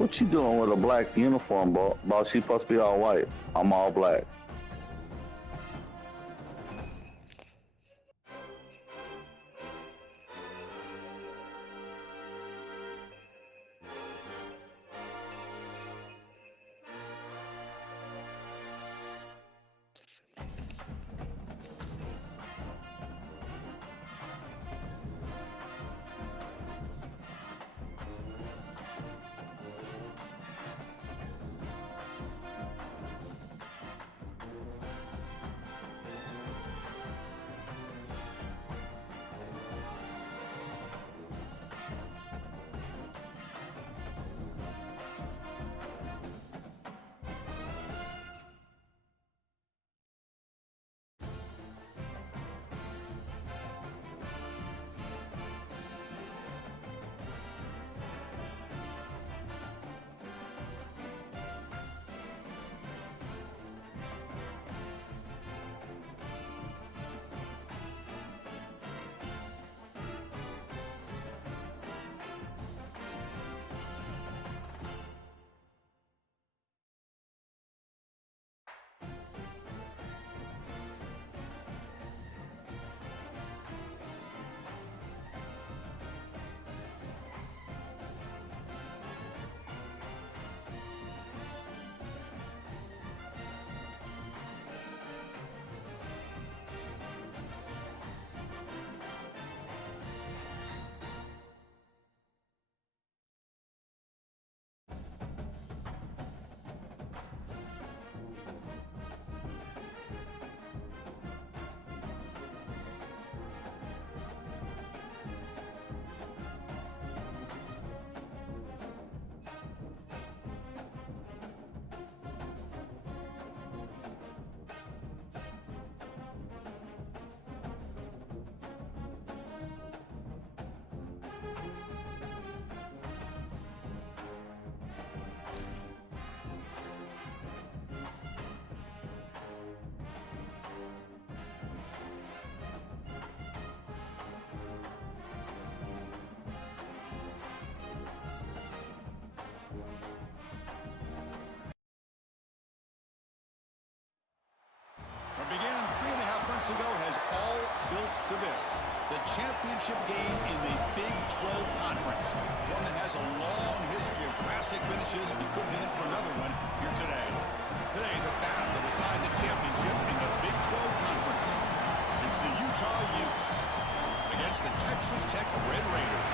What you doing with a black uniform, boss? You supposed to be all white. I'm all black. Began 3.5 months ago has all built to this. The championship game in the Big 12 Conference. One that has a long history of classic finishes and could be in for another one here today. Today, the battle to decide the championship in the Big 12 Conference. It's the Utah Utes against the Texas Tech Red Raiders.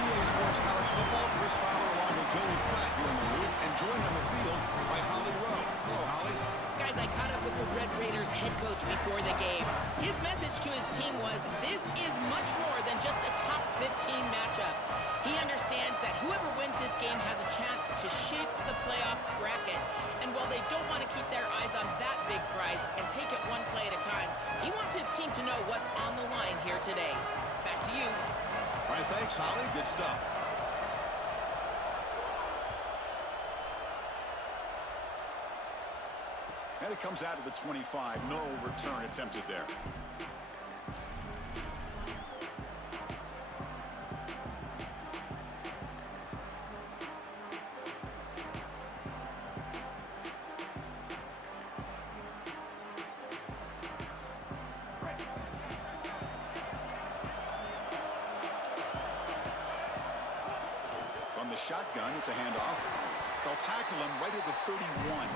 EA Sports College Football, Chris Fowler along with Joey Pratt here in the booth and joined on the field by Holly Rowe. Hello, Holly. Guys, I caught up with the Red Raiders head coach before the game. His message to his team was, this is much more than just a top 15 matchup. He understands that whoever wins this game has a chance to shape the playoff bracket. And while they don't want to keep their eyes on that big prize and take it one play at a time, he wants his team to know what's on the line here today. Back to you. All right, thanks, Holly. Good stuff. And it comes out of the 25. No return attempted there. From the shotgun, it's a handoff. They'll tackle him right at the 31.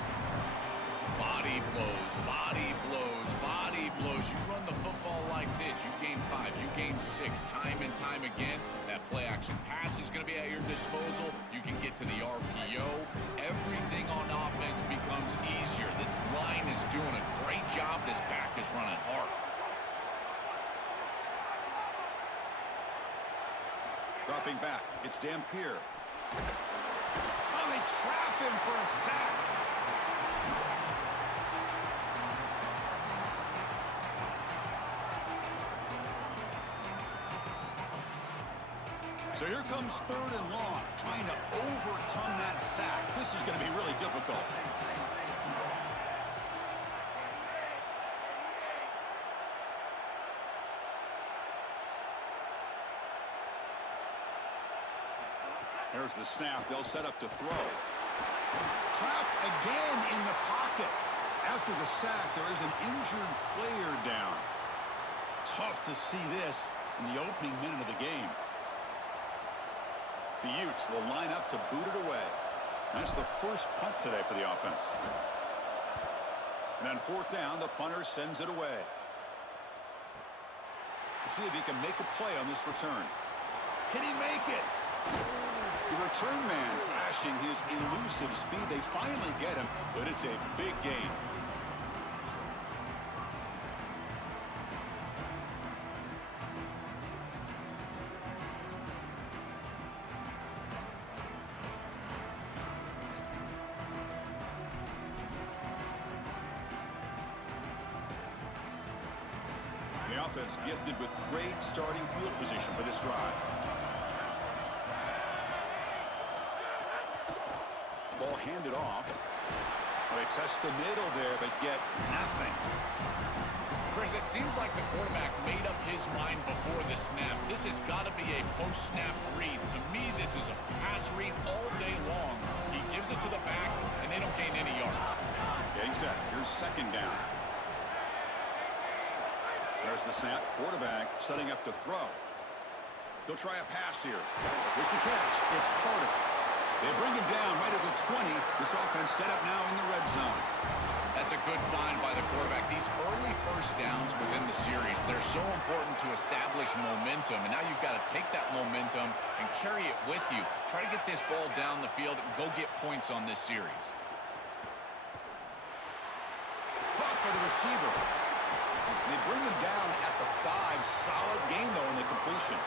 Body blows, body blows, body blows. You run the football like this, you gain 5, you gain 6, time and time again. That play action pass is going to be at your disposal. You can get to the RPO. Everything on offense becomes easier. This line is doing a great job. This back is running hard. Dropping back, it's Dampier. Oh, they trap him for a sack. So here comes 3rd and long, trying to overcome that sack. This is going to be really difficult. There's the snap. They'll set up to throw. Trapped again in the pocket. After the sack, there is an injured player down. Tough to see this in the opening minute of the game. The Utes will line up to boot it away. That's the first punt today for the offense. And on fourth down, the punter sends it away. Let's see if he can make a play on this return. Can he make it? The return man flashing his elusive speed. They finally get him, but it's a big gain. The offense gifted with great starting field position for this drive. Ball handed off. They test the middle there, but get nothing. Chris, it seems like the quarterback made up his mind before the snap. This has got to be a post-snap read. To me, this is a pass read all day long. He gives it to the back, and they don't gain any yards. Getting set. Here's second down. There's the snap. Quarterback setting up to throw. They'll try a pass here. With the catch, it's Carter. They bring him down right at the 20. This offense set up now in the red zone. That's a good find by the quarterback. These early first downs within the series, they're so important to establish momentum. And now you've got to take that momentum and carry it with you. Try to get this ball down the field and go get points on this series. Caught by the receiver. They bring him down at the 5. Solid gain, though, in the completion.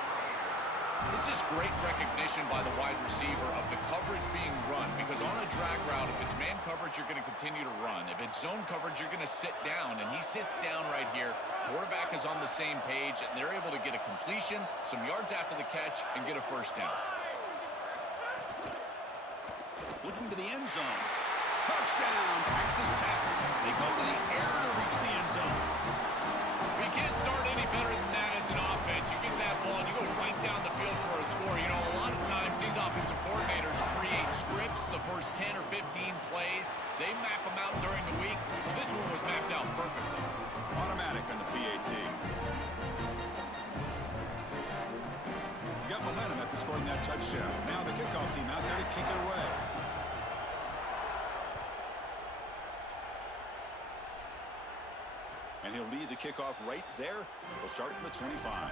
This is great recognition by the wide receiver of the coverage being run, because on a drag route, if it's man coverage, you're going to continue to run. If it's zone coverage, you're going to sit down, and he sits down right here. Quarterback is on the same page, and they're able to get a completion, some yards after the catch, and get a first down. Looking to the end zone. Touchdown, Texas Tech. They go to the air to reach the end zone. You can't start any better than that as an offense. You get that ball and you go right down the field for a score. You know, a lot of times these offensive coordinators create scripts the first 10 or 15 plays. They map them out during the week. Well, this one was mapped out perfectly. Automatic on the PAT. Got momentum after scoring that touchdown. Now the kickoff team out there to kick it away. And he'll lead the kickoff right there. He'll start from the 25.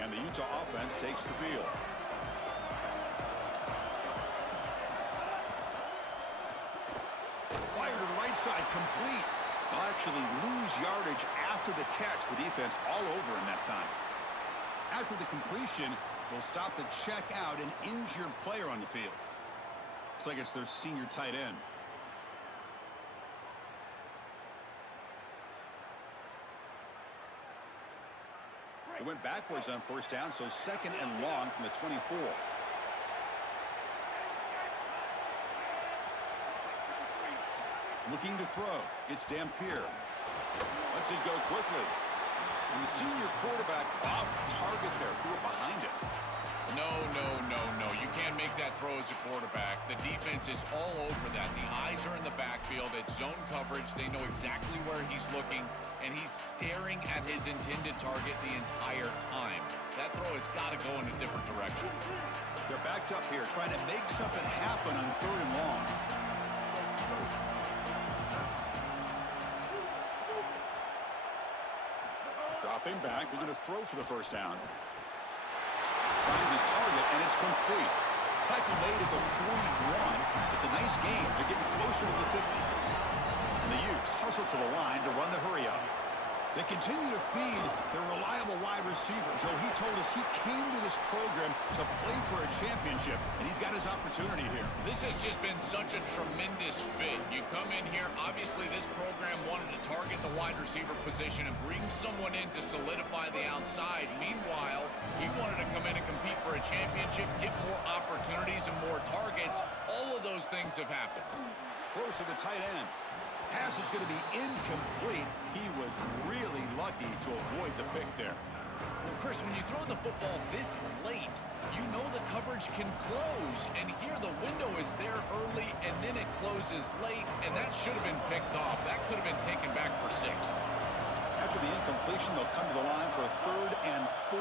And the Utah offense takes the field. Side complete. They'll actually lose yardage after the catch. The defense all over in that time. After the completion, they'll stop to check out an injured player on the field. Looks like it's their senior tight end. It went backwards on first down, so second and long from the 24. Looking to throw. It's Dampier. Lets it go quickly. And the senior quarterback off target there. Threw it behind him. No. You can't make that throw as a quarterback. The defense is all over that. The eyes are in the backfield. It's zone coverage. They know exactly where he's looking, and he's staring at his intended target the entire time. That throw has got to go in a different direction. They're backed up here, trying to make something happen on third and long. Dropping back, they're going to throw for the first down. Finds his target, and it's complete. Tackle made at the 41. It's a nice gain. They're getting closer to the 50. And the Utes hustle to the line to run the hurry up. They continue to feed their reliable wide receiver. Joe, he told us he came to this program to play for a championship, and he's got his opportunity here. This has just been such a tremendous fit. You come in here, obviously this program wanted to target the wide receiver position and bring someone in to solidify the outside. Meanwhile, he wanted to come in and compete for a championship, get more opportunities and more targets. All of those things have happened. Close to the tight end. Pass is going to be incomplete. He was really lucky to avoid the pick there. Well, Chris, when you throw the football this late, you know the coverage can close. And here the window is there early, and then it closes late, and that should have been picked off. That could have been taken back for 6. After the incompletion, they'll come to the line for a 3rd and 4.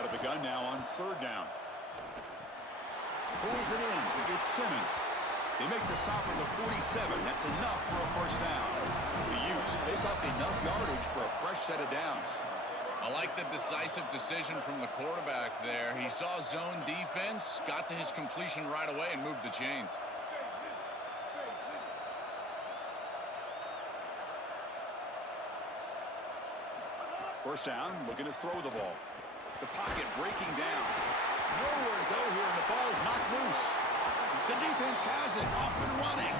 Out of the gun now on 3rd down. Pulls it in. It's Simmons. They make the stop at the 47. That's enough for a 1st down. The Utes pick up enough yardage for a fresh set of downs. I like the decisive decision from the quarterback there. He saw zone defense, got to his completion right away, and moved the chains. First down, looking to throw the ball. The pocket breaking down. Nowhere to go here, and the ball is knocked loose. The defense has it, off and running.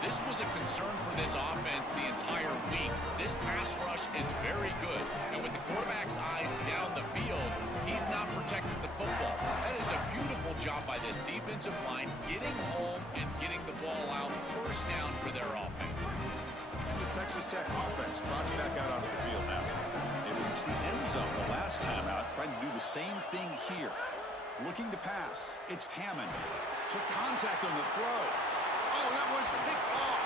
This was a concern for this offense the entire week. This pass rush is very good, and with the quarterback's eyes down the field, he's not protecting the football. That is a beautiful job by this defensive line, getting home and getting the ball out. 1st down for their offense. And the Texas Tech offense trots back out onto the field now. They reached the end zone the last time out, trying to do the same thing here. Looking to pass. It's Hammond. Took contact on the throw. Oh, that one's picked off.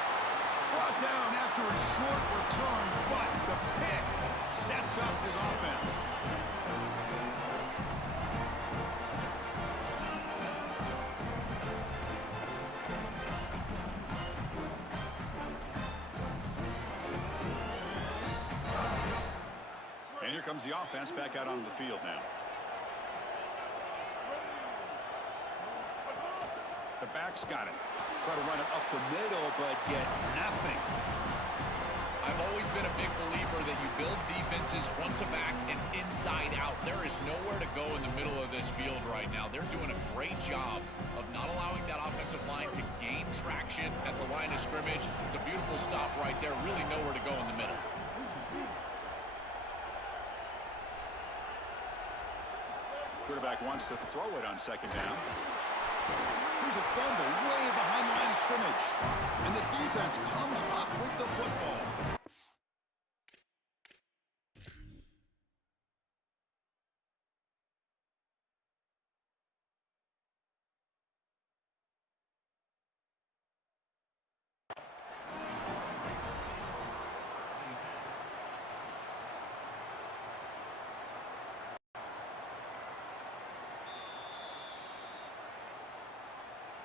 Brought down after a short return, but the pick sets up his offense. And here comes the offense back out onto the field now. The back's got it. Try to run it up the middle, but get nothing. I've always been a big believer that you build defenses front to back and inside out. There is nowhere to go in the middle of this field right now. They're doing a great job of not allowing that offensive line to gain traction at the line of scrimmage. It's a beautiful stop right there. Really nowhere to go in the middle. Quarterback wants to throw it on 2nd down. Here's a fumble way behind the line of scrimmage. And the defense comes up with the football.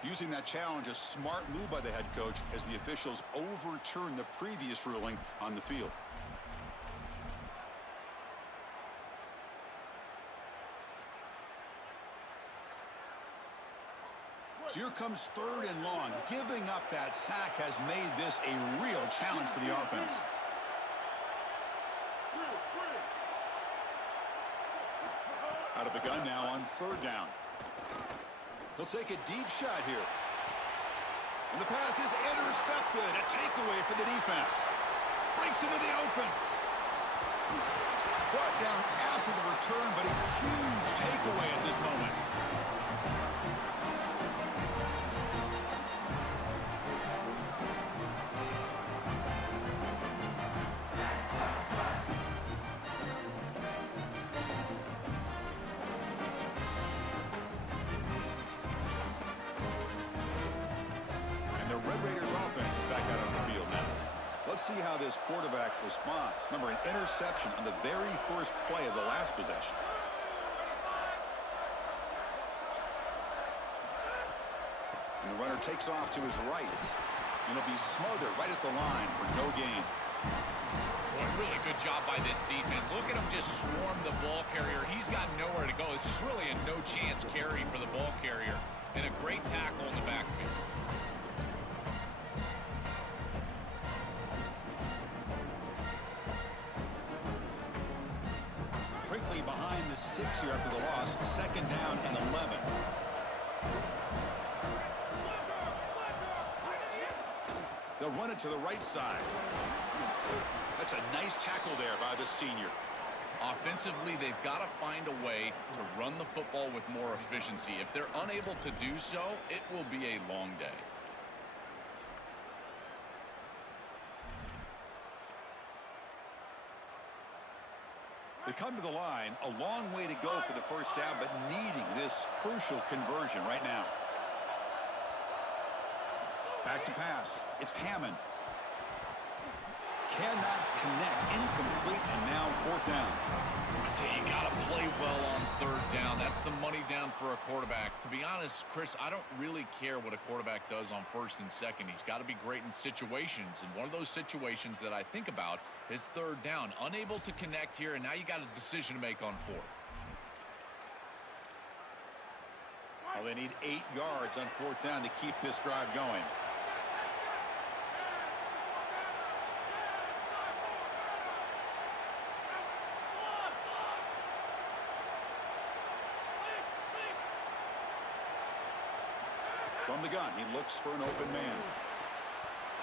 Using that challenge, a smart move by the head coach as the officials overturn the previous ruling on the field. So here comes 3rd and long. Giving up that sack has made this a real challenge for the offense. Out of the gun now on 3rd down. He'll take a deep shot here. And the pass is intercepted. A takeaway for the defense. Breaks into the open. Brought down after the return, but a huge takeaway at this moment. Let's see how this quarterback responds. Remember, an interception on the very first play of the last possession. And the runner takes off to his right. And he'll be smothered right at the line for no gain. Boy, really good job by this defense. Look at him just swarm the ball carrier. He's got nowhere to go. It's just really a no-chance carry for the ball carrier. And a great tackle in the backfield. here after the loss. 2nd down and 11. They'll run it to the right side. That's a nice tackle there by the senior. Offensively, they've got to find a way to run the football with more efficiency. If they're unable to do so, it will be a long day. They come to the line, a long way to go for the first down, but needing this crucial conversion right now. Back to pass. It's Hammond. Cannot connect. Incomplete, and now 4th down. I tell you, you got to play well on 3rd down. That's the money down for a quarterback. To be honest, Chris, I don't really care what a quarterback does on 1st and 2nd. He's got to be great in situations, and one of those situations that I think about is 3rd down. Unable to connect here, and now you got a decision to make on 4th. Well, they need 8 yards on 4th down to keep this drive going. From the gun, he looks for an open man.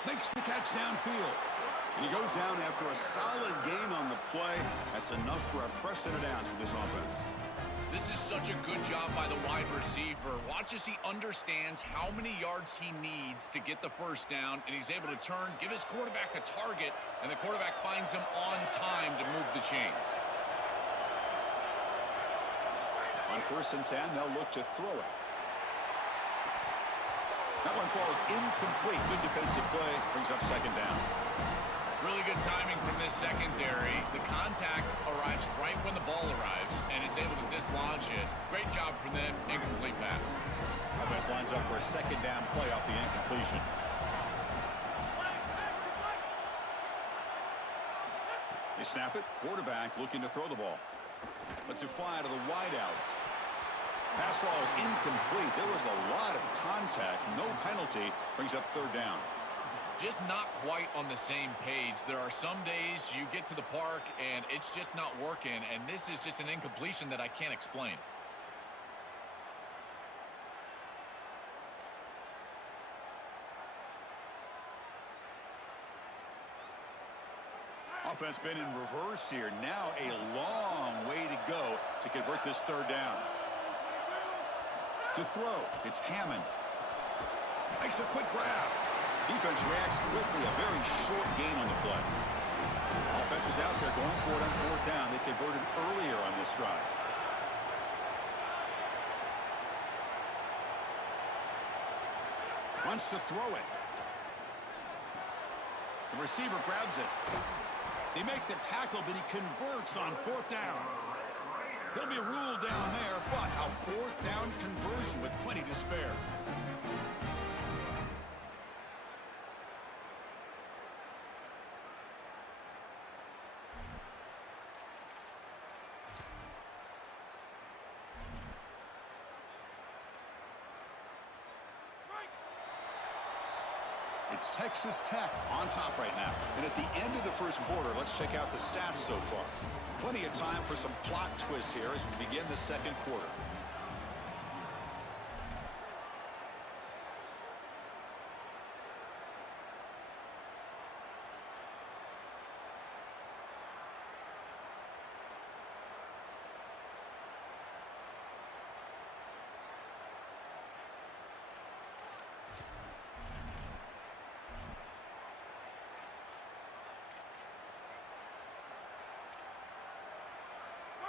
Makes the catch downfield. And he goes down after a solid gain on the play. That's enough for a fresh set of downs for this offense. This is such a good job by the wide receiver. Watch as he understands how many yards he needs to get the 1st down, and he's able to turn, give his quarterback a target, and the quarterback finds him on time to move the chains. On 1st and 10, they'll look to throw it. That one falls incomplete. Good defensive play. Brings up 2nd down. Really good timing from this secondary. The contact arrives right when the ball arrives, and it's able to dislodge it. Great job from them. Incomplete pass. Offense lines up for a 2nd down play off the incompletion. They snap it. Quarterback looking to throw the ball. Lets it fly to the wideout. Pass ball is incomplete. There was a lot of contact. No penalty. Brings up 3rd down. Just not quite on the same page. There are some days you get to the park and it's just not working, and this is just an incompletion that I can't explain. Offense been in reverse here. Now a long way to go to convert this 3rd down. To throw, it's Hammond. Makes a quick grab. Defense reacts quickly. A very short gain on the play. Offense is out there going for it on 4th down. They converted earlier on this drive. Wants to throw it. The receiver grabs it. They make the tackle, but he converts on 4th down. He'll be ruled down there, but a 4th down conversion with plenty to spare. It's Texas Tech on top right now. And at the end of the 1st quarter, let's check out the stats so far. Plenty of time for some plot twists here as we begin the 2nd quarter.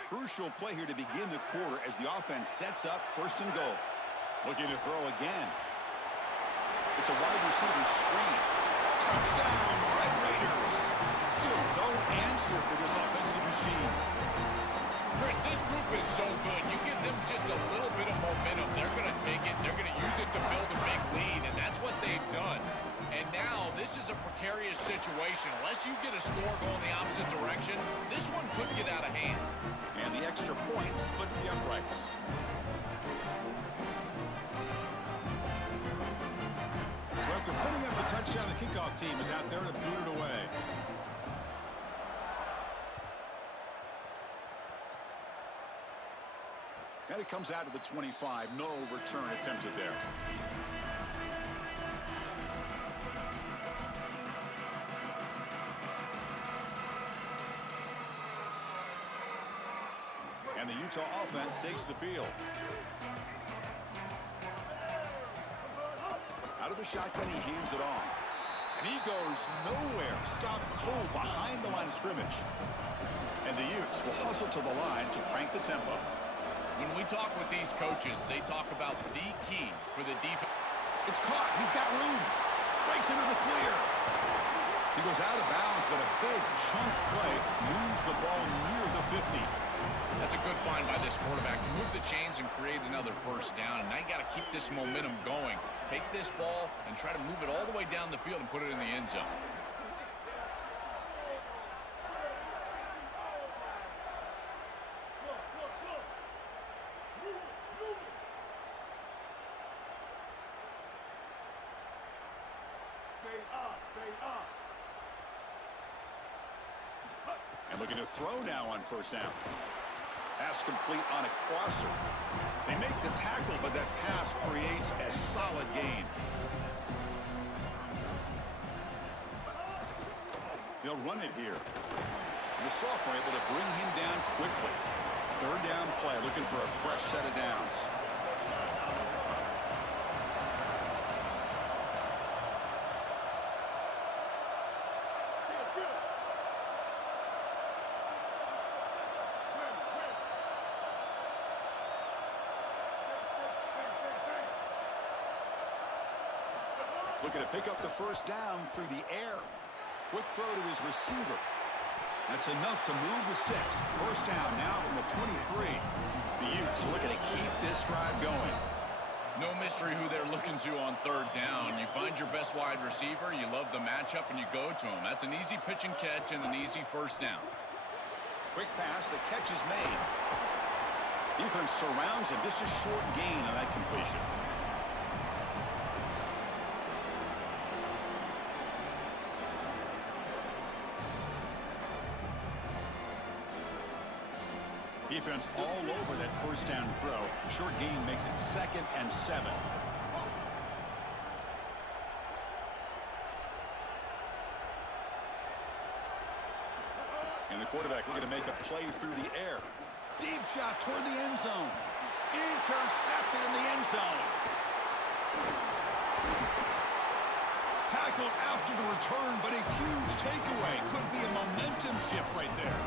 Crucial play here to begin the quarter as the offense sets up 1st and goal. Looking to throw again. It's a wide receiver screen. Touchdown, Red Raiders. Still no answer for this offensive machine. Chris, this group is so good. You give them just a little bit of momentum, they're going to take it, they're going to use it to build a big lead, and that's what they've done. And now this is a precarious situation. Unless you get a score going the opposite direction, this one could get out of hand. And the extra point splits the uprights. So after putting up a touchdown, the kickoff team is out there to boot it away. And it comes out to the 25. No return attempted there. And the Utah offense takes the field. Out of the shotgun, he hands it off. And he goes nowhere. Stopped cold behind the line of scrimmage. And the Utes will hustle to the line to crank the tempo. When we talk with these coaches, they talk about the key for the defense. It's caught. He's got room. Breaks into the clear. He goes out of bounds, but a big chunk play moves the ball near the 50. That's a good find by this quarterback to move the chains and create another first down. And now you got to keep this momentum going. Take this ball and try to move it all the way down the field and put it in the end zone. And looking to throw now on first down. Pass complete on a crosser. They make the tackle, but that pass creates a solid gain. They'll run it here. The sophomore able to bring him down quickly. Third down play, looking for a fresh set of downs. Looking to pick up the first down through the air. Quick throw to his receiver. That's enough to move the sticks. First down now from the 23. The Utes are looking to keep this drive going. No mystery who they're looking to on third down. You find your best wide receiver, you love the matchup, and you go to him. That's an easy pitch and catch and an easy first down. Quick pass, the catch is made. Defense surrounds him, just a short gain on that completion. Defense all over that first down throw. Short gain makes it 2nd and 7. And the quarterback looking to make a play through the air. Deep shot toward the end zone. Intercepted in the end zone. Tackled after the return, but a huge takeaway. Could be a momentum shift right there.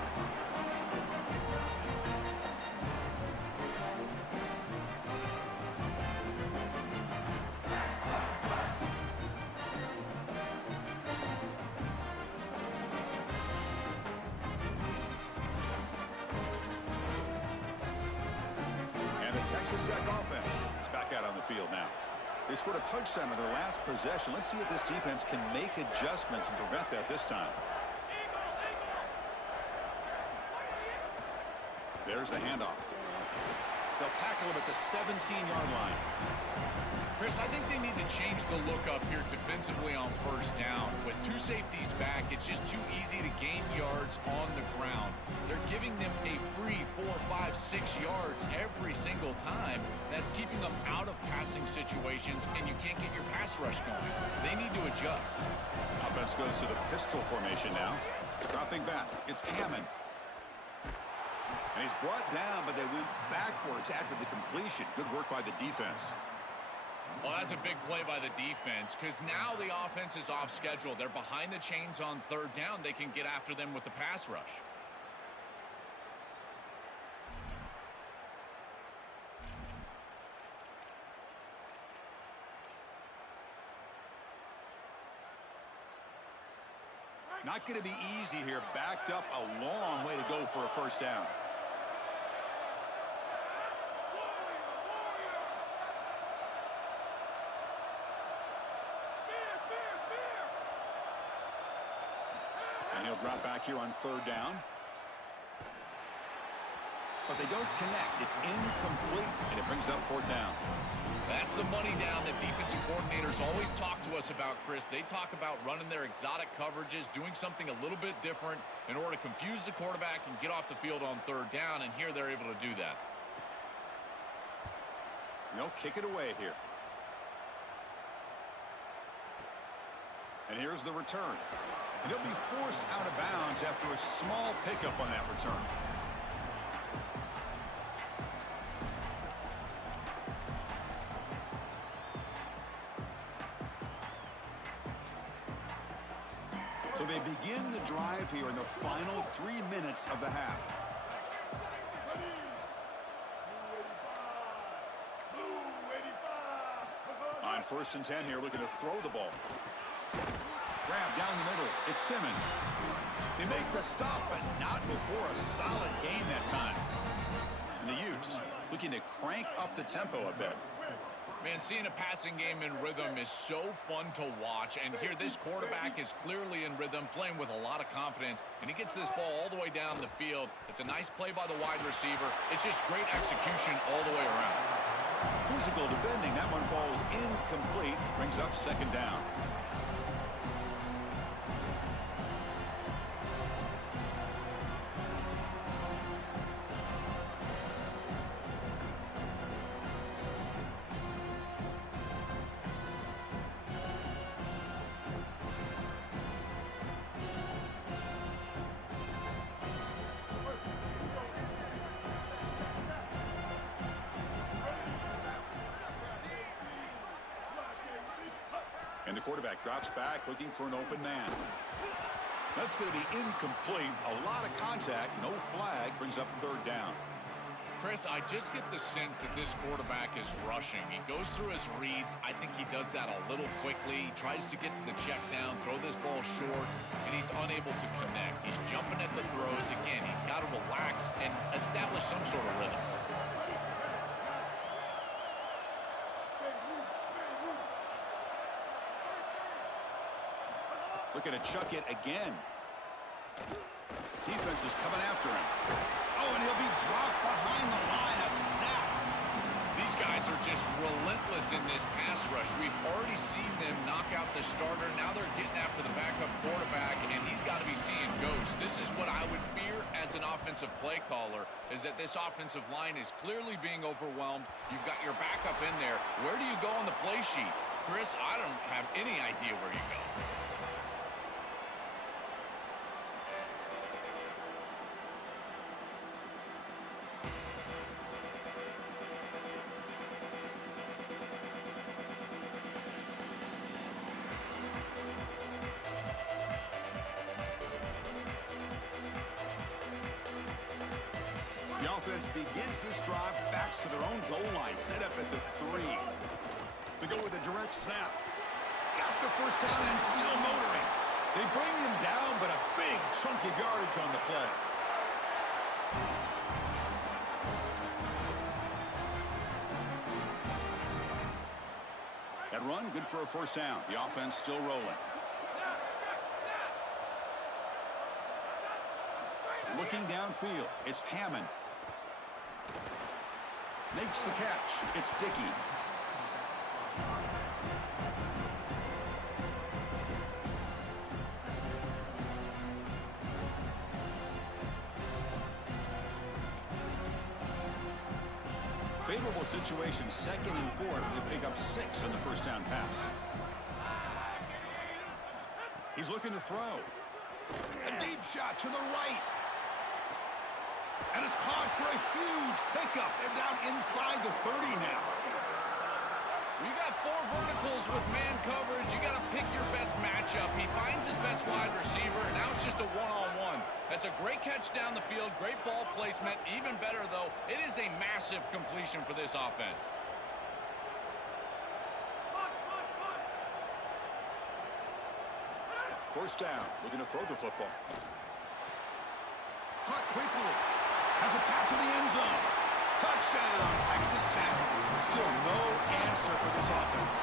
Texas Tech offense is back out on the field now. They scored a touchdown in their last possession. Let's see if this defense can make adjustments and prevent that this time. There's the handoff. They'll tackle him at the 17-yard line. Chris, I think they need to change the look up here defensively on first down. With two safeties back, it's just too easy to gain yards on the ground. They're giving them a free 4, 5, 6 yards every single time. That's keeping them out of passing situations, and you can't get your pass rush going. They need to adjust. Offense goes to the pistol formation now. Dropping back, it's Hammond. And he's brought down, but they went backwards after the completion. Good work by the defense. Well, that's a big play by the defense because now the offense is off schedule. They're behind the chains on third down. They can get after them with the pass rush. Not going to be easy here. Backed up a long way to go for a first down. And he'll drop back here on third down. But they don't connect. It's incomplete, and it brings up fourth down. That's the money down that defensive coordinators always talk to us about, Chris. They talk about running their exotic coverages, doing something a little bit different in order to confuse the quarterback and get off the field on third down, and here they're able to do that. And they'll kick it away here. And here's the return. And he'll be forced out of bounds after a small pickup on that return. So they begin the drive here in the final 3 minutes of the half. On 1st and 10 here, looking to throw the ball. Grab down the middle. It's Simmons. They make the stop, but not before a solid gain that time. And the Utes looking to crank up the tempo a bit. Man, seeing a passing game in rhythm is so fun to watch. And here, this quarterback is clearly in rhythm, playing with a lot of confidence. And he gets this ball all the way down the field. It's a nice play by the wide receiver. It's just great execution all the way around. Physical defending. That one falls incomplete. Brings up 2nd down. And the quarterback drops back, looking for an open man. That's going to be incomplete. A lot of contact, no flag, brings up 3rd down. Chris, I just get the sense that this quarterback is rushing. He goes through his reads. I think he does that a little quickly. He tries to get to the check down, throw this ball short, and he's unable to connect. He's jumping at the throws. Again, he's got to relax and establish some sort of rhythm. Looking to chuck it again. Defense is coming after him. Oh, and he'll be dropped behind the line. A sack. These guys are just relentless in this pass rush. We've already seen them knock out the starter. Now they're getting after the backup quarterback, and he's got to be seeing ghosts. This is what I would fear as an offensive play caller, is that this offensive line is clearly being overwhelmed. You've got your backup in there. Where do you go on the play sheet? Chris, I don't have any idea where you go. The offense begins this drive, backs to their own goal line, set up at the 3. They go with a direct snap. He's got the 1st down and still motoring. They bring him down, but a big chunk of yardage on the play. That run, good for a 1st down. The offense still rolling. Looking downfield, it's Hammond. Makes the catch. It's Dickey. Favorable situation, 2nd and 4. They pick up 6 on the 1st down pass. He's looking to throw. A deep shot to the right. And it's caught for a huge pickup. They're down inside the 30 now. You got 4 verticals with man coverage. You got to pick your best matchup. He finds his best wide receiver, and now it's just a one-on-one. That's a great catch down the field, great ball placement. Even better, though, it is a massive completion for this offense. First down, looking to throw the football. Caught quickly. Has it back to the end zone. Touchdown, Texas Tech. Still no answer for this offense.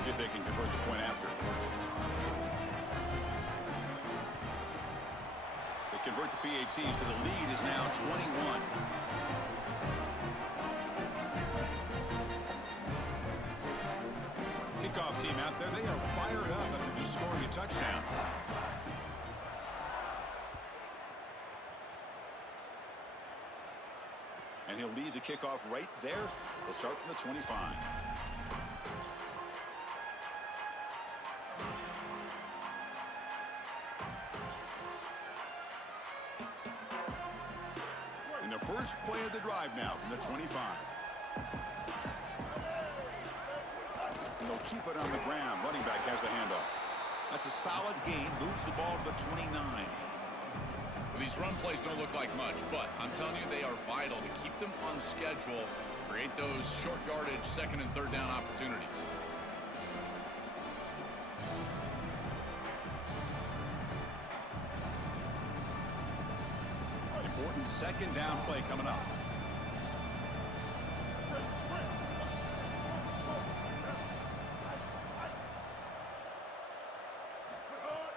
See if they can convert the point after. They convert the PAT, so the lead is now 21. out there. They are fired up after just scoring a touchdown. And he'll lead the kickoff right there. They'll start from the 25. In the first play of the drive now from the 25. And they'll keep it on the ground. Running back has the handoff. That's a solid gain. Moves the ball to the 29. These run plays don't look like much, but I'm telling you they are vital to keep them on schedule, create those short yardage second and third down opportunities. Important second down play coming up.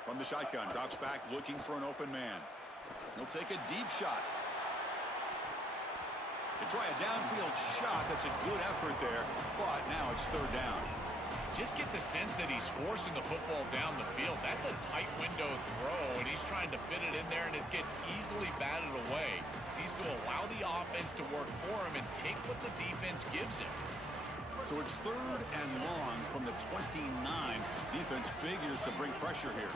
From the shotgun, drops back looking for an open man. He'll take a deep shot. They try a downfield shot. That's a good effort there, but now it's third down. Just get the sense that he's forcing the football down the field. That's a tight window throw, and he's trying to fit it in there, and it gets easily batted away. He needs to allow the offense to work for him and take what the defense gives him. So it's third and long from the 29. Defense figures to bring pressure here.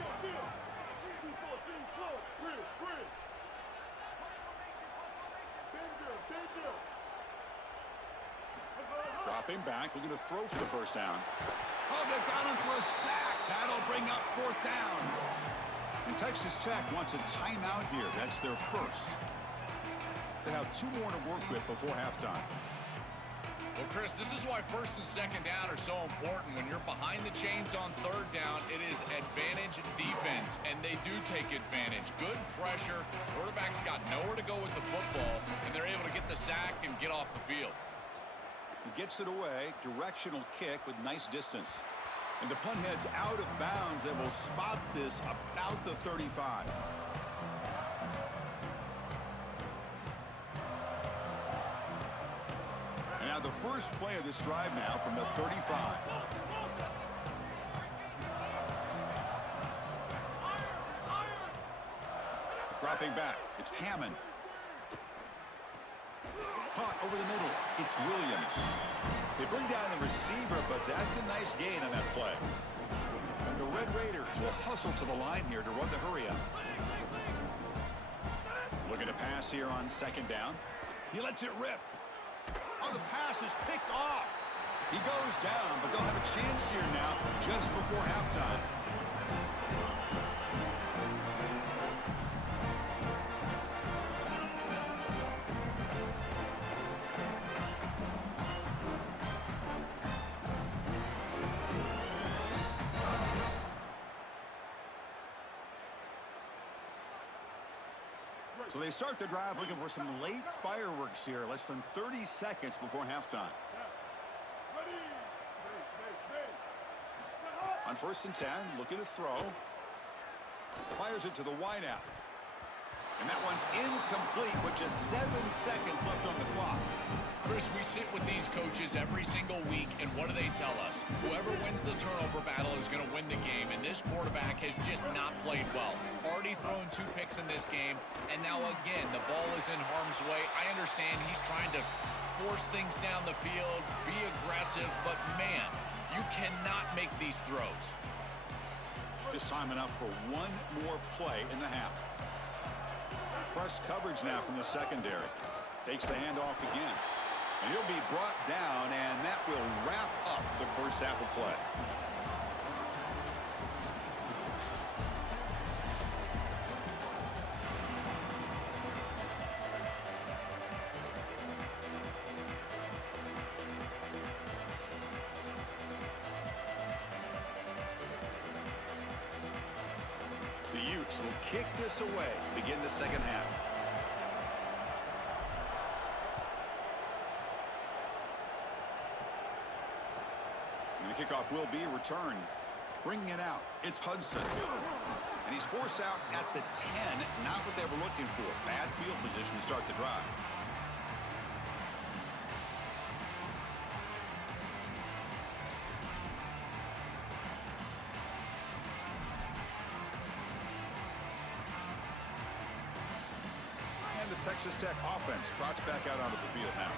Dropping back, looking to throw for the first down. Oh, they've got him for a sack. That'll bring up fourth down. And Texas Tech wants a timeout here. That's their first. They have 2 more to work with before halftime. Well, Chris, this is why first and second down are so important. When you're behind the chains on third down, it is advantage defense, and they do take advantage. Good pressure. Quarterback's got nowhere to go with the football, and they're able to get the sack and get off the field. He gets it away. Directional kick with nice distance. And the punt heads out of bounds, and will spot this about the 35. And now the first play of this drive now from the 35. Dropping back. It's Hammond. Caught over the middle. It's Williams. They bring down the receiver, but that's a nice gain on that play. And the Red Raiders will hustle to the line here to run the hurry up. Looking to pass here on second down. He lets it rip. Oh, the pass is picked off. He goes down, but they'll have a chance here now just before halftime. So they start the drive looking for some late fireworks here, less than 30 seconds before halftime. On first and 10, looking to throw. Fires it to the wideout. And that one's incomplete with just 7 seconds left on the clock. Chris, we sit with these coaches every single week, and what do they tell us? Whoever wins the turnover battle is going to win the game, and this quarterback has just not played well. Already thrown 2 picks in this game, and now again, the ball is in harm's way. I understand he's trying to force things down the field, be aggressive, but man, you cannot make these throws. Just time enough for one more play in the half. Press coverage now from the secondary. Takes the handoff again. And he'll be brought down, and that will wrap up the first half of play. The Utes will kick this away, begin the second half. And the kickoff will be returned. Bringing it out, it's Hudson. And he's forced out at the 10, not what they were looking for. Bad field position to start the drive. Texas Tech offense trots back out onto the field now.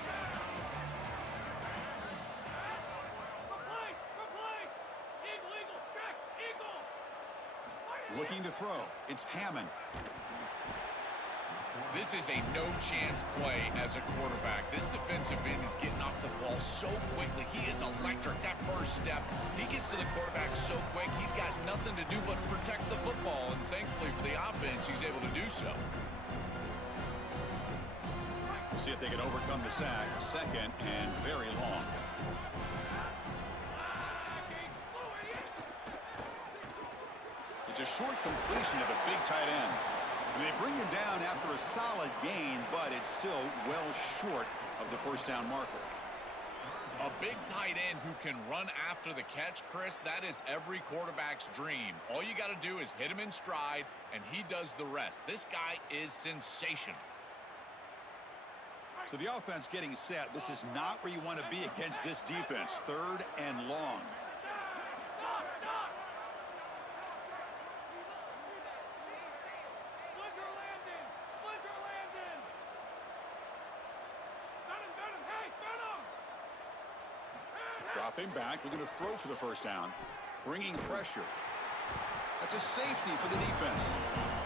Looking to throw. It's Hammond. This is a no-chance play as a quarterback. This defensive end is getting off the ball so quickly. He is electric. That first step, he gets to the quarterback so quick, he's got nothing to do but protect the football. And thankfully for the offense, he's able to do so. We'll see if they can overcome the sack. Second and very long. It's a short completion of a big tight end. And they bring him down after a solid gain, but it's still well short of the first down marker. A big tight end who can run after the catch, Chris, that is every quarterback's dream. All you got to do is hit him in stride, and he does the rest. This guy is sensational. So the offense getting set. This is not where you want to be against this defense. Third and long. Dropping back, looking to throw for the first down. Bringing pressure. That's a safety for the defense.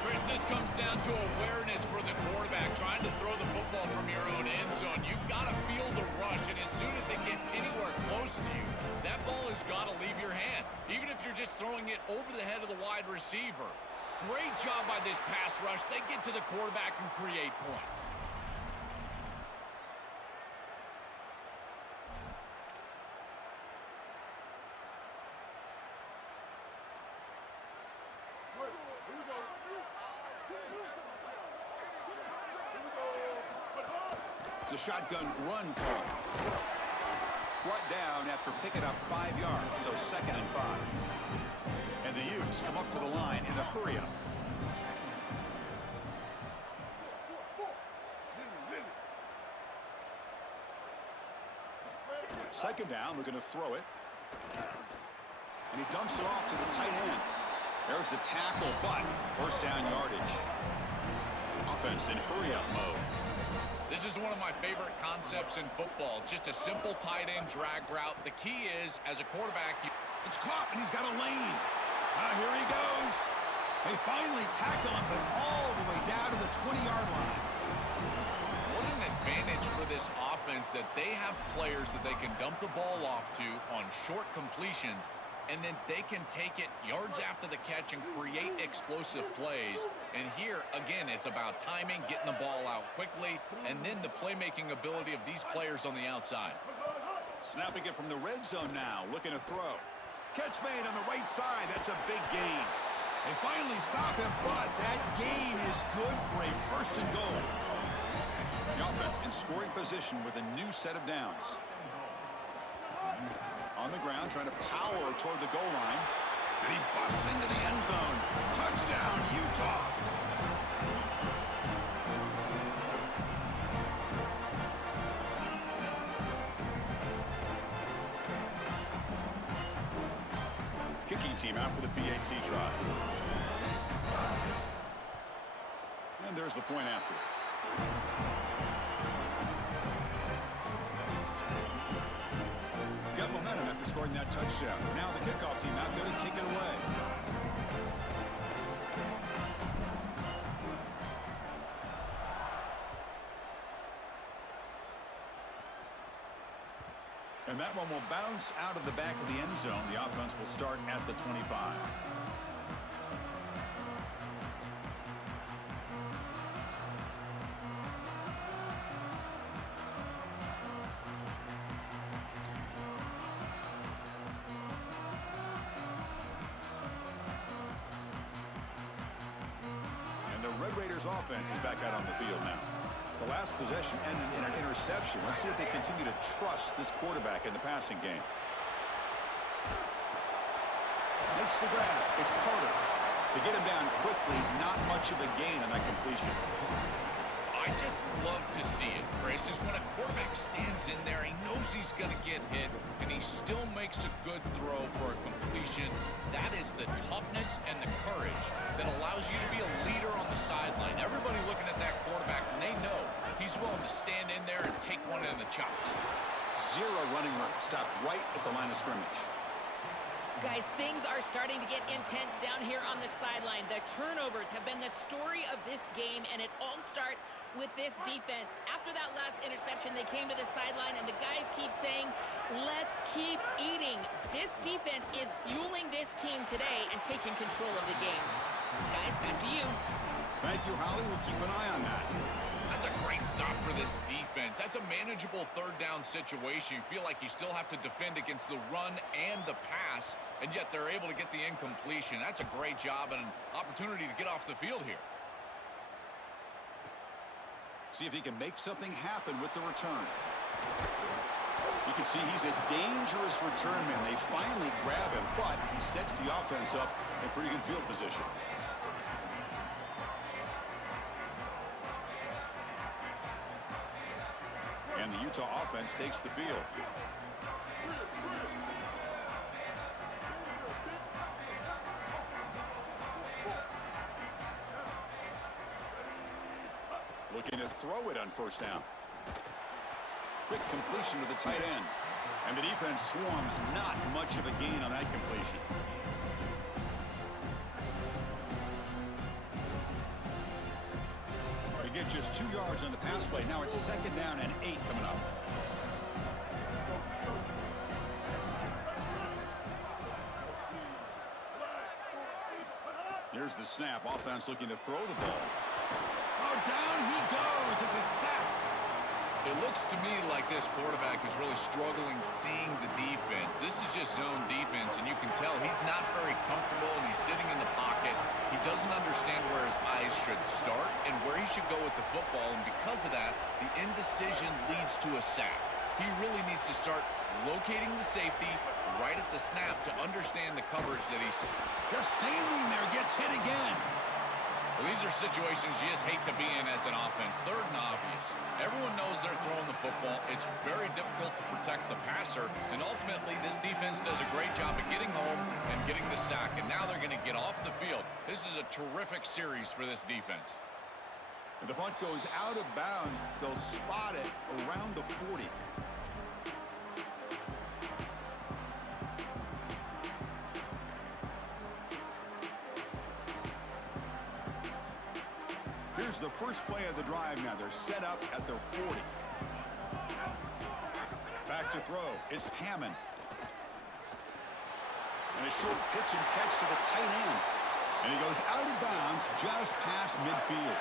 Chris, this comes down to awareness for the quarterback. Trying to throw the football from your own end zone. You've got to feel the rush, and as soon as it gets anywhere close to you, that ball has got to leave your hand, even if you're just throwing it over the head of the wide receiver. Great job by this pass rush. They get to the quarterback and create points. It's a shotgun run call. Brought down after picking up 5 yards, so second and 5. And the Utes come up to the line in the hurry-up. Second down, we're going to throw it. And he dumps it off to the tight end. There's the tackle, but first down yardage. Offense in hurry-up mode. This is one of my favorite concepts in football. Just a simple tight end drag route. The key is, as a quarterback, It's caught, and he's got a lane. Here he goes. They finally tackle him, but all the way down to the 20-yard line. what an advantage for this offense that they have players that they can dump the ball off to on short completions, and then they can take it yards after the catch and create explosive plays. And here, again, it's about timing, getting the ball out quickly, and then the playmaking ability of these players on the outside. Snapping it from the red zone now, looking to throw. Catch made on the right side. That's a big gain. They finally stop him, but that gain is good for a first and goal. The offense in scoring position with a new set of downs. On the ground, trying to power toward the goal line. And he busts into the end zone. Touchdown, Utah. Kicking team out for the PAT try. And there's the point after. Got momentum after scoring that touchdown. Now the kickoff team out there to kick it away. And that one will bounce out of the back of the end zone. The offense will start at the 25. And the Red Raiders offense is back out on the field now. The last possession ended in an interception. Let's see if they continue to trust this quarterback in the passing game. Makes the grab. It's Carter. To get him down quickly, not much of a gain on that completion. I I just love to see it, Chris, is when a quarterback stands in there, he knows he's going to get hit, and he still makes a good throw for a completion. That is the toughness and the courage that allows you to be a leader on the sideline. Everybody looking at that quarterback, and they know he's willing to stand in there and take one in the chops. Zero running room. Stopped right at the line of scrimmage. Guys, things are starting to get intense down here on the sideline. The turnovers have been the story of this game, and it all starts with this defense. After that last interception, they came to the sideline, and the guys keep saying, let's keep eating. This defense is fueling this team today and taking control of the game. Guys, back to you. Thank you, Holly. We'll keep an eye on that. That's a great stop for this defense. That's a manageable third down situation. You feel like you still have to defend against the run and the pass, and yet they're able to get the incompletion. That's a great job and an opportunity to get off the field here. See if he can make something happen with the return. You can see he's a dangerous return man. They finally grab him, but he sets the offense up in pretty good field position. And the Utah offense takes the field. Looking to throw it on first down. Quick completion to the tight end. And the defense swarms. Not much of a gain on that completion. We get just 2 yards on the pass play. Now it's second down and 8 coming up. Here's the snap. Offense looking to throw the ball. Oh, down he goes. It's a sack. It looks to me like this quarterback is really struggling seeing the defense. This is just zone defense, and you can tell he's not very comfortable, and he's sitting in the pocket. He doesn't understand where his eyes should start and where he should go with the football, and because of that, the indecision leads to a sack. He really needs to start locating the safety right at the snap to understand the coverage that he's... Just standing there, gets hit again. Well, these are situations you just hate to be in as an offense. Third and obvious. Everyone knows they're throwing the football. It's very difficult to protect the passer, and ultimately this defense does a great job of getting home and getting the sack, and now they're going to get off the field. This is a terrific series for this defense. And the punt goes out of bounds. They'll spot it around the 40. Here's the first play of the drive now. They're set up at their 40. Back to throw. It's Hammond. And a short pitch and catch to the tight end. And he goes out of bounds just past midfield.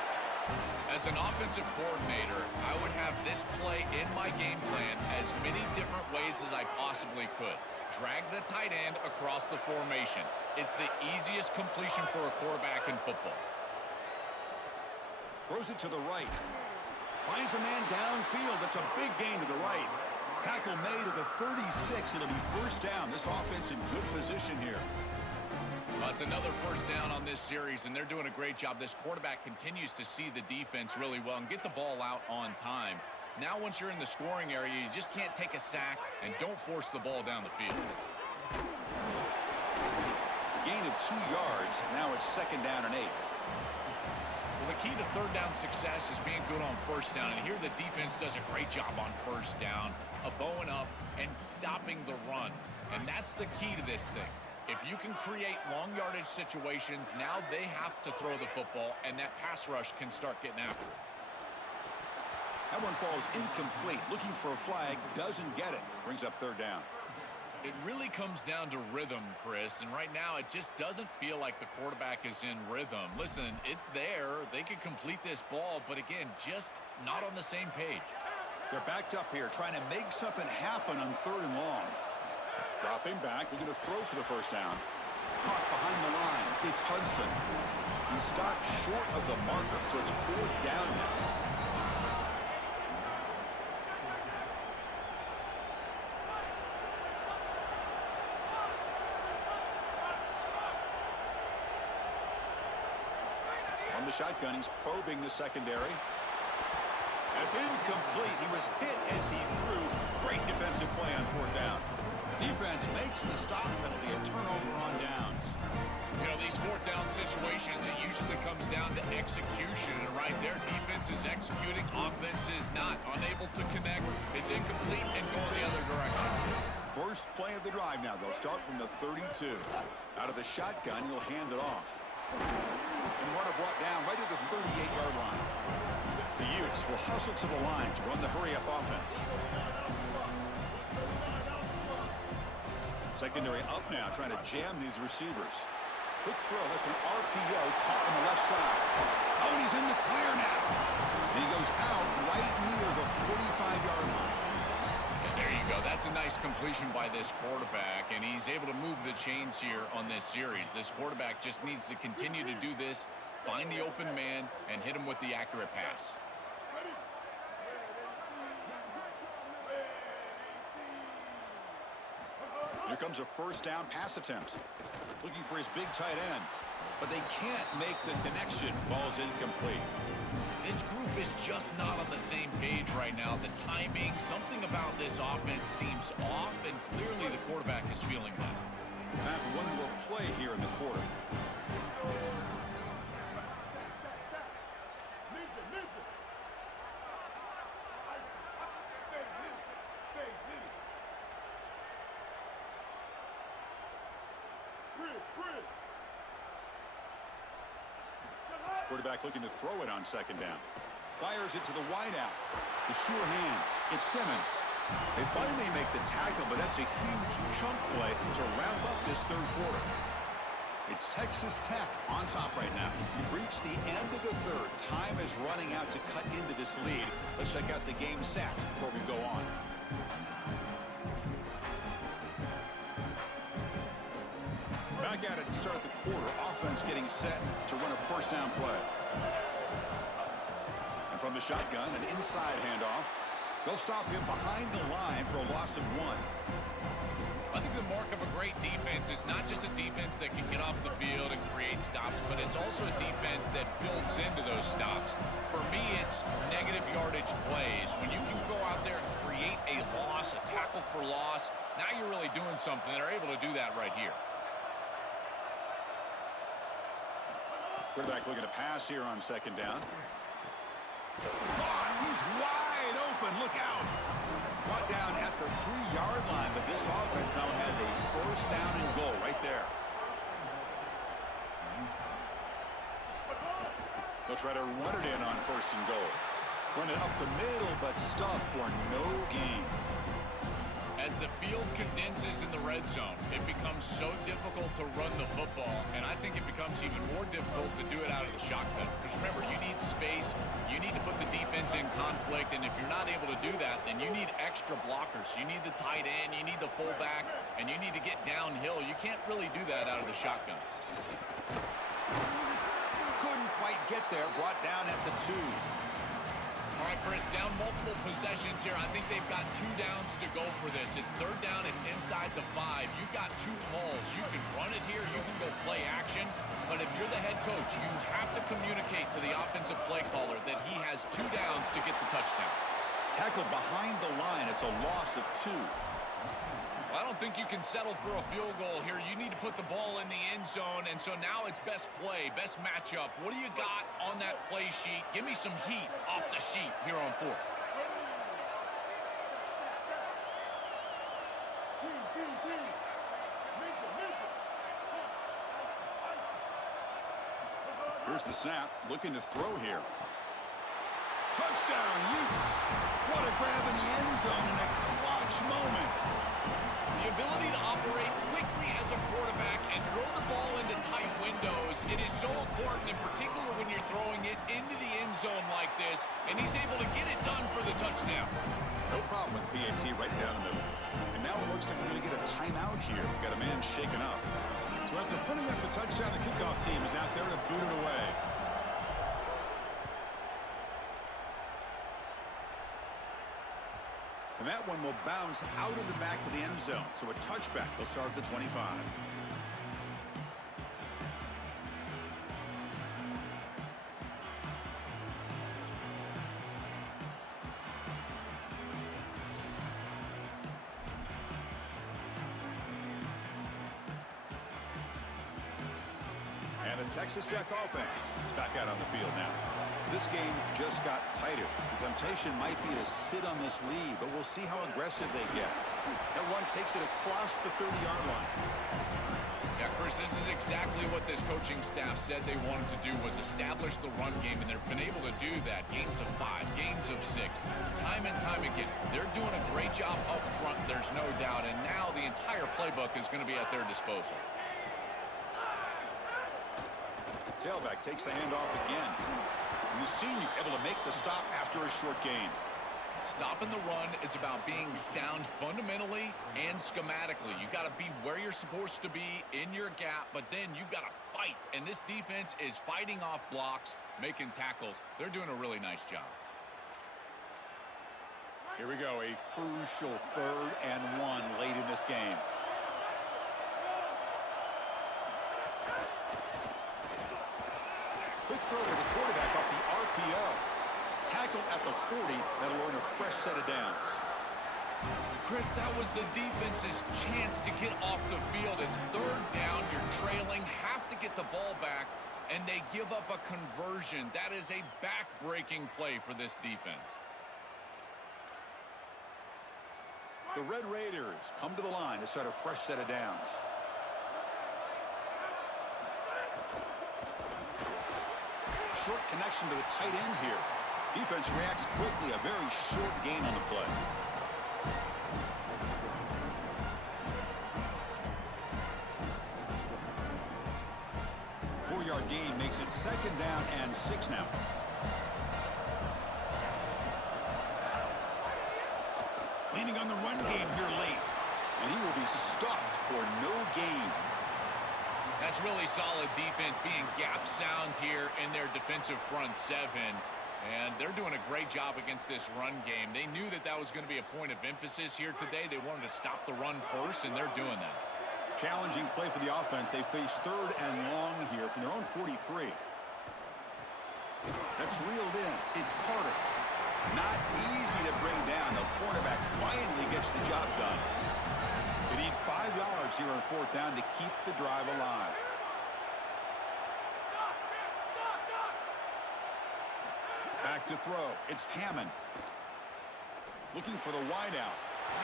As an offensive coordinator, I would have this play in my game plan as many different ways as I possibly could. Drag the tight end across the formation. It's the easiest completion for a quarterback in football. Throws it to the right. Finds a man downfield. That's a big gain to the right. Tackle made at the 36. It'll be first down. This offense in good position here. Well, it's another first down on this series, and they're doing a great job. This quarterback continues to see the defense really well and get the ball out on time. Now, once you're in the scoring area, you just can't take a sack and don't force the ball down the field. Gain of 2 yards. Now it's second down and 8. Well, the key to third down success is being good on first down, and here the defense does a great job on first down of bowing up and stopping the run, and that's the key to this thing. If you can create long yardage situations, now they have to throw the football, and that pass rush can start getting after it. That one falls incomplete. Looking for a flag, doesn't get it. Brings up third down. It really comes down to rhythm, Chris, and right now it just doesn't feel like the quarterback is in rhythm. Listen, it's there. They could complete this ball, but again, just not on the same page. They're backed up here, trying to make something happen on third and long. Dropping back, looking to throw for the first down. Caught behind the line. It's Hudson. He stopped short of the marker, so it's fourth down now. On the shotgun, he's probing the secondary. That's incomplete. He was hit as he threw. Great defensive play on fourth down. Defense makes the stop. That'll be a turnover on downs. You know, these fourth down situations, it usually comes down to execution. And right there, defense is executing, offense is not. Unable to connect. It's incomplete and going the other direction. First play of the drive now. They'll start from the 32. Out of the shotgun, you'll hand it off. And runner brought down right at the 38-yard line. The Utes will hustle to the line to run the hurry-up offense. Secondary up now, trying to jam these receivers. Quick throw, that's an RPO caught on the left side. Oh, and he's in the clear now. And he goes out right near the 45-yard line. And there you go. That's a nice completion by this quarterback, and he's able to move the chains here on this series. This quarterback just needs to continue to do this, find the open man, and hit him with the accurate pass. Here comes a first down pass attempt. Looking for his big tight end. But they can't make the connection. Ball's incomplete. This group is just not on the same page right now. The timing, something about this offense seems off, and clearly the quarterback is feeling that. Time for one more play here in the quarter. Quarterback looking to throw it on second down. Fires it to the wideout. The sure hands. It's Simmons. They finally make the tackle, but that's a huge chunk play to wrap up this third quarter. It's Texas Tech on top right now. We've reached the end of the third. Time is running out to cut into this lead. Let's check out the game stats before we go on. Back at it to start the quarter. Offense getting set to run a first down play. And from the shotgun, an inside handoff. They'll stop him behind the line for a loss of 1. I think the mark of a great defense is not just a defense that can get off the field and create stops, but it's also a defense that builds into those stops. For me, it's negative yardage plays. When you can go out there and create a loss, a tackle for loss, now you're really doing something. They're able to do that right here. Quarterback looking to pass here on second down. He's wide open. Look out. Brought down at the 3-yard line, but this offense now has a first down and goal right there. They'll try to run it in on first and goal. Run it up the middle, but stuff for no gain. As the field condenses in the red zone, it becomes so difficult to run the football, and I think it becomes even more difficult to do it out of the shotgun. Because remember, you need space, you need to put the defense in conflict, and if you're not able to do that, then you need extra blockers. You need the tight end, you need the fullback, and you need to get downhill. You can't really do that out of the shotgun. Couldn't quite get there, brought down at the 2. All right, Chris, down multiple possessions here. I think they've got 2 downs to go for this. It's third down. It's inside the 5. You've got 2 calls. You can run it here. You can go play action. But if you're the head coach, you have to communicate to the offensive play caller that he has 2 downs to get the touchdown. Tackled behind the line. It's a loss of 2. Well, I don't think you can settle for a field goal here. You need to put the ball in the end zone, and so now it's best play, best matchup. What do you got on that play sheet? Give me some heat off the sheet here on 4th. Here's the snap, looking to throw here. Touchdown, Utes! What a grab in the end zone in a clutch moment. The ability to operate quickly as a quarterback and throw the ball into tight windows, it is so important, in particular when you're throwing it into the end zone like this, and he's able to get it done for the touchdown. No problem with PAT right down the middle. And now it looks like we're going to get a timeout here. We've got a man shaken up. So after putting up the touchdown, the kickoff team is out there to boot it away. And that one will bounce out of the back of the end zone. So a touchback will start at the 25. The Texas Tech offense is back out on the field now. This game just got tighter. The temptation might be to sit on this lead, but we'll see how aggressive they get. That one takes it across the 30-yard line. Yeah, Chris, this is exactly what this coaching staff said they wanted to do, was establish the run game, and they've been able to do that. Gains of 5, gains of 6, time and time again. They're doing a great job up front, there's no doubt, and now the entire playbook is going to be at their disposal. Tailback takes the handoff again. And the senior able to make the stop after a short gain. Stopping the run is about being sound fundamentally and schematically. You got to be where you're supposed to be in your gap, but then you got to fight. And this defense is fighting off blocks, making tackles. They're doing a really nice job. Here we go, a crucial 3rd and 1 late in this game. Quick throw to the quarterback off the RPO. Tackle at the 40. That'll earn a fresh set of downs. Chris, that was the defense's chance to get off the field. It's 3rd down. You're trailing, have to get the ball back, and they give up a conversion. That is a back-breaking play for this defense. The Red Raiders come to the line to start a fresh set of downs. Short connection to the tight end here. Defense reacts quickly. A very short gain on the play. Four-yard gain makes it 2nd down and 6 now. Leaning on the run game here late. And he will be stuffed for no gain. That's really solid defense, being gap sound here in their defensive front 7. And they're doing a great job against this run game. They knew that that was going to be a point of emphasis here today. They wanted to stop the run first, and they're doing that. Challenging play for the offense. They face 3rd and long here from their own 43. That's reeled in. It's Carter. Not easy to bring down. The quarterback finally gets the job done. They need 5 yards here on 4th down to keep the drive alive. Back to throw. It's Hammond. Looking for the wideout.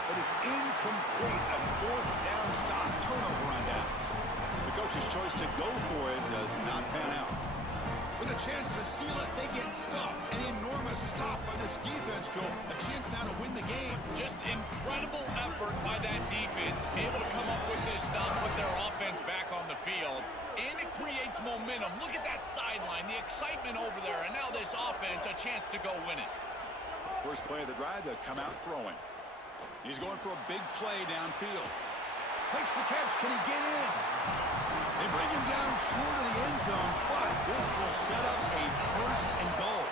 But it's incomplete. A 4th down stop. Turnover on downs. The coach's choice to go for it does not pan out. With a chance to seal it, they get stuffed. An enormous stop by this defense, Joe. A chance now to win the game. Just incredible effort by that defense. Able to come up with this stop with their offense back on the field. And it creates momentum. Look at that sideline, the excitement over there. And now this offense, a chance to go win it. First play of the drive, they'll come out throwing. He's going for a big play downfield. Makes the catch. Can he get in? They bring him down short of the end zone, but this will set up a 1st and goal.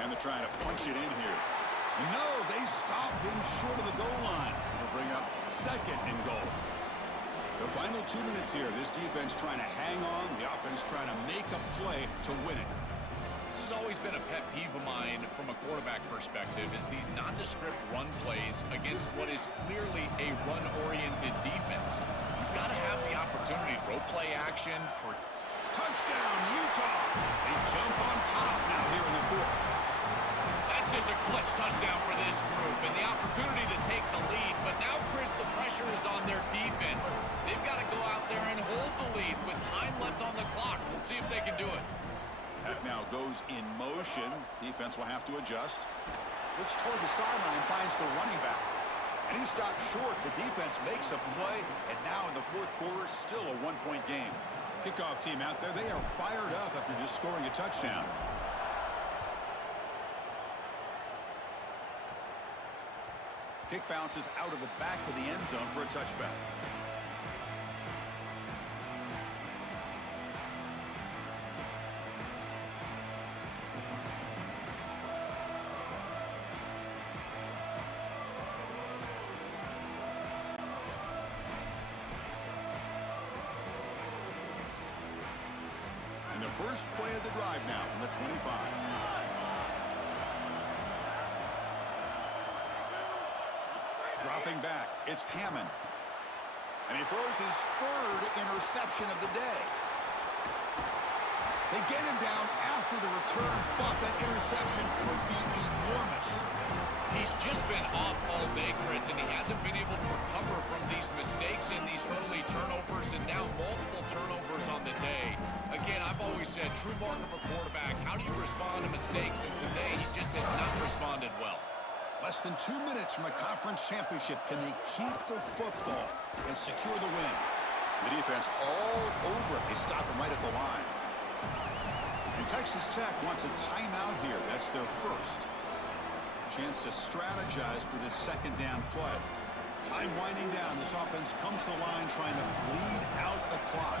And they're trying to punch it in here. And no, they stop him short of the goal line. It'll bring up 2nd and goal. The final 2 minutes here. This defense trying to hang on. The offense trying to make a play to win it. This has always been a pet peeve of mine from a quarterback perspective, is these nondescript run plays against what is clearly a run-oriented defense. You've got to have the opportunity to throw play action. Touchdown, Utah! They jump on top now here in the 4th. That's just a clutch touchdown for this group, and the opportunity to take the lead. But now, Chris, the pressure is on their defense. They've got to go out there and hold the lead with time left on the clock. We'll see if they can do it. That now goes in motion. Defense will have to adjust. Looks toward the sideline, finds the running back. And he stopped short. The defense makes a play, and now in the 4th quarter, still a 1-point game. Kickoff team out there, they are fired up after just scoring a touchdown. Kick bounces out of the back of the end zone for a touchback. And the first play of the drive now from the 25. Dropping It's Hammond. And he throws his third interception of the day. They get him down after the return, but that interception could be enormous. He's just been off all day, Chris, and he hasn't been able to recover from these mistakes and these early turnovers, and now multiple turnovers on the day. Again, I've always said, true mark of a quarterback, how do you respond to mistakes? And today, he just has not responded well. Less than 2 minutes from a conference championship. Can they keep the football and secure the win? The defense all over it. They stop him right at the line. And Texas Tech wants a timeout here. That's their first. Chance to strategize for this second down play. Time winding down. This offense comes to the line trying to bleed out the clock.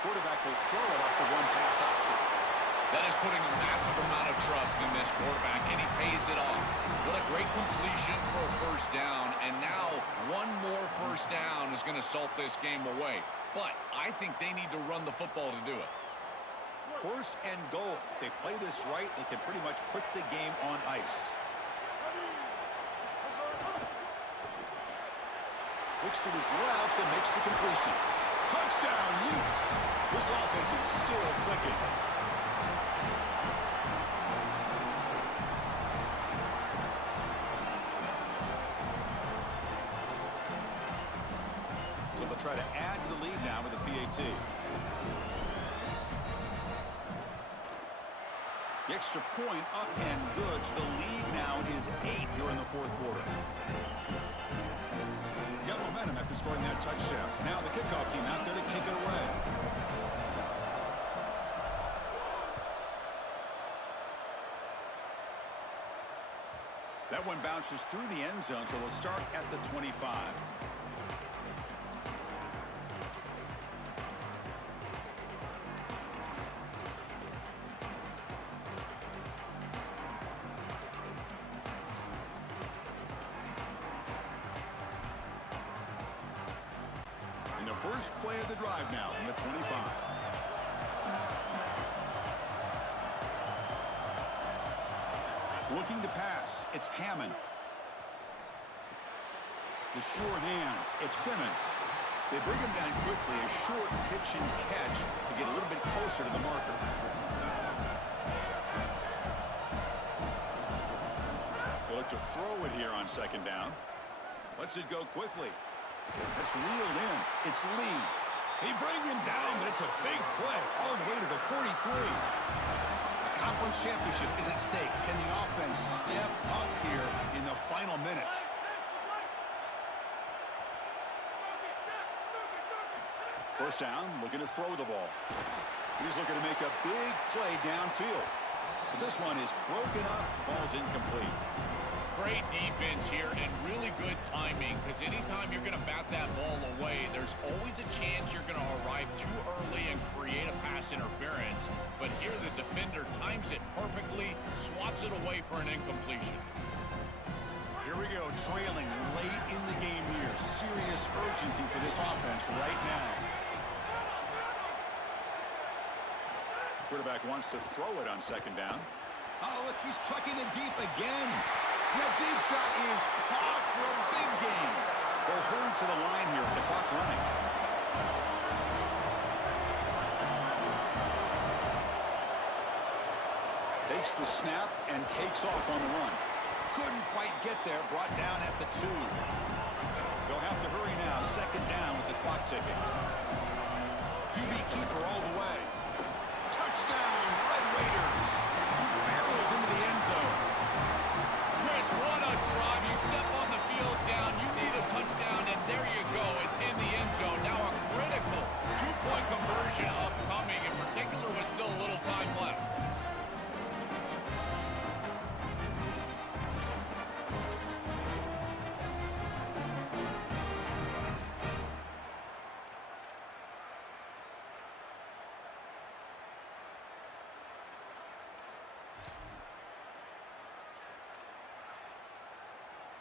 Quarterback will throw it off the one-pass option. That is putting a massive amount of trust in this quarterback, and he pays it off. What a great completion for a first down, and now one more first down is going to salt this game away. But I think they need to run the football to do it. First and goal. If they play this right, they can pretty much put the game on ice. Looks to his left and makes the completion. Touchdown, Utes. This offense is still clicking. So they'll try to add to the lead now with a PAT. The extra point up and good. So the lead now is 8 here in the fourth quarter. Got momentum after scoring that touchdown. Now the kickoff team out there to kick it away. That one bounces through the end zone, so they'll start at the 25. First play of the drive now from the 25. Looking to pass. It's Hammond. The sure hands. It's Simmons. They bring him down quickly. A short pitch and catch to get a little bit closer to the marker. They look to throw it here on second down. Lets it go quickly. That's reeled in. It's Lee. They bring him down, but it's a big play all the way to the 43. A conference championship is at stake. Can the offense step up here in the final minutes? First down, looking to throw the ball. He's looking to make a big play downfield. But this one is broken up, falls incomplete. Great defense here and really good timing, because anytime you're going to bat that ball away, there's always a chance you're going to arrive too early and create a pass interference. But here the defender times it perfectly, swats it away for an incompletion. Here we go, trailing late in the game here. Serious urgency for this offense right now. Quarterback wants to throw it on second down. Oh, look, he's trucking it deep again. That deep shot is caught for a big gain. They'll hurry to the line here with the clock running. Takes the snap and takes off on the run. Couldn't quite get there, brought down at the 2. They'll have to hurry now, second down with the clock ticking. QB keeper all the way. Touchdown, Red Raiders. Barrels into the end zone. Chris, what a drive. You step on the field down, you need a touchdown, and there you go. It's in the end zone. Now a critical two-point conversion upcoming, in particular with still a little time left.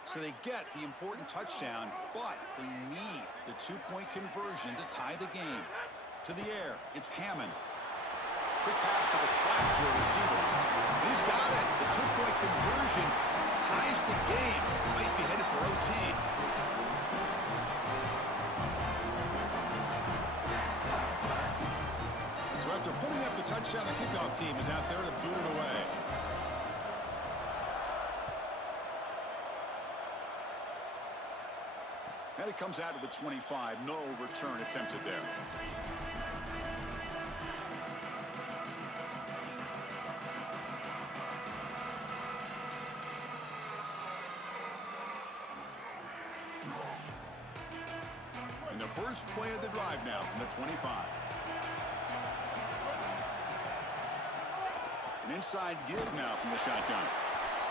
So they get the important touchdown, but they need the two-point conversion to tie the game. To the air, it's Hammond. Quick pass to the flat to a receiver. He's got it. The two-point conversion ties the game. Might be headed for OT. So after putting up the touchdown, the kickoff team is out there to boot it away. And it comes out to the 25. No return attempted there. And the first play of the drive now from the 25. An inside give now from the shotgun.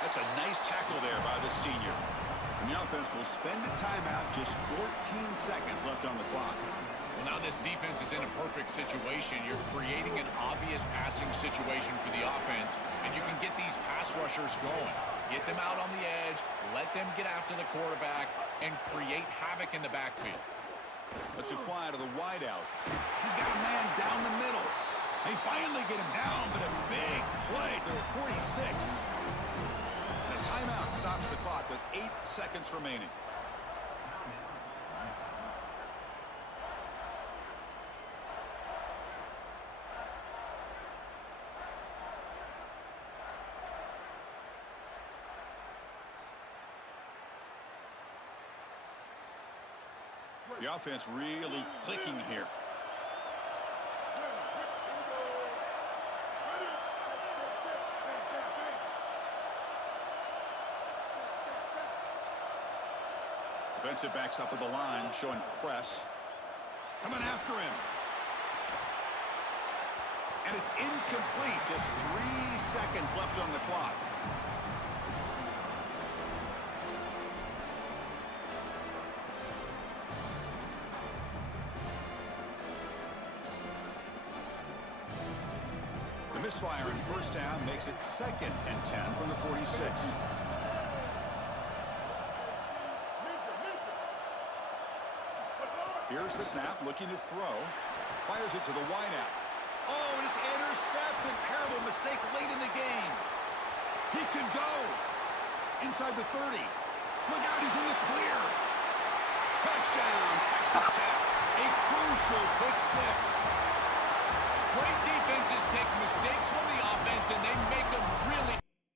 That's a nice tackle there by the senior. And the offense will spend a timeout, just 14 seconds left on the clock. Well, now this defense is in a perfect situation. You're creating an obvious passing situation for the offense, and you can get these pass rushers going. Get them out on the edge, let them get after the quarterback, and create havoc in the backfield. Let's it fly to the wideout. He's got a man down the middle. They finally get him down, but a big play to the 46. A timeout stops the clock with 8 seconds remaining. The offense really clicking here. Defensive backs up at the line, showing press. Coming after him. And it's incomplete. Just 3 seconds left on the clock. The misfire in first down makes it 2nd and 10 from the 46. Here's the snap, looking to throw. Fires it to the wideout. Oh, and it's intercepted. Terrible mistake late in the game. He could go. Inside the 30. Look out, he's in the clear. Touchdown, Texas Tech. A crucial pick six. Great defenses take mistakes from the offense, and they make them really...